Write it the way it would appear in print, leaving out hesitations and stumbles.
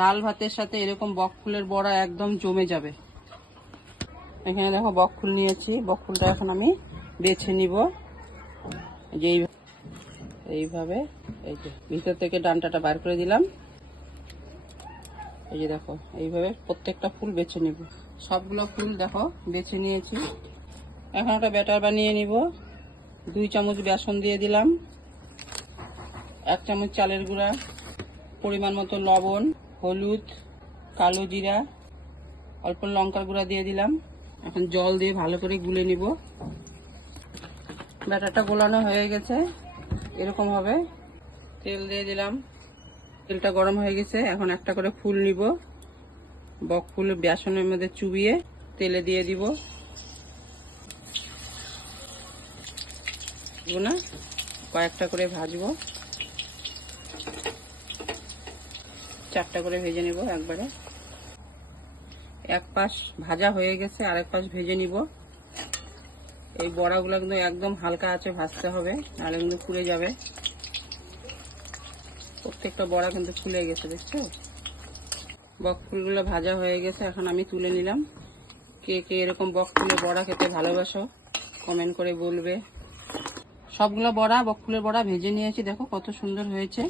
ডাল ভাতের সাথে এরকম বকফুলের বড়া একদম জমে যাবে। এখানে দেখো বকফুল নিয়েছি, বকফুলটা এখন আমি বেছে নিব। যে এইভাবে এই যে ভিতর থেকে ডান্টাটা বার করে দিলাম। এই যে দেখো এইভাবে প্রত্যেকটা ফুল বেছে নিব। সবগুলো ফুল দেখো বেছে নিয়েছি। এখন একটা ব্যাটার বানিয়ে নিব। 2 চামচ বেসন দিয়ে দিলাম, 1 চামচ চালের গুঁড়া, পরিমাণ মতো লবণ, হলুদ, কালো জিরা, অল্প লঙ্কার গুঁড়া দিয়ে দিলাম। এখন জল দিয়ে ভালো করে গুলে নিব। ব্যাটারটা গোলানো হয়ে গেছে, এরকম হবে। তেল দিয়ে দিলাম, তেলটা গরম হয়ে গেছে। এখন একটা করে ফুল নিব, বকফুল বেসনের মধ্যে চুবিয়ে তেলে দিয়ে দিব না, কয়েকটা করে ভাজবো। 4টা করে ভেজে নিব একবারে। এক পাশ ভাজা হয়ে গেছে, আরেক পাশ ভেজে নিব। এই বড়াগুলো কিন্তু একদম হালকা আঁচে ভাজতে হবে, নাহলে কিন্তু পুড়ে যাবে। প্রত্যেকটা বড়া কিন্তু ফুলে গেছে, দেখছো? বকফুলগুলো ভাজা হয়ে গেছে, এখন আমি তুলে নিলাম। কে কে এরকম বকফুলের বড়া খেতে ভালোবাসো কমেন্ট করে বলবে। সবগুলো বড়া বকফুলের বড়া ভেজে নিয়েছি, দেখো কত সুন্দর হয়েছে।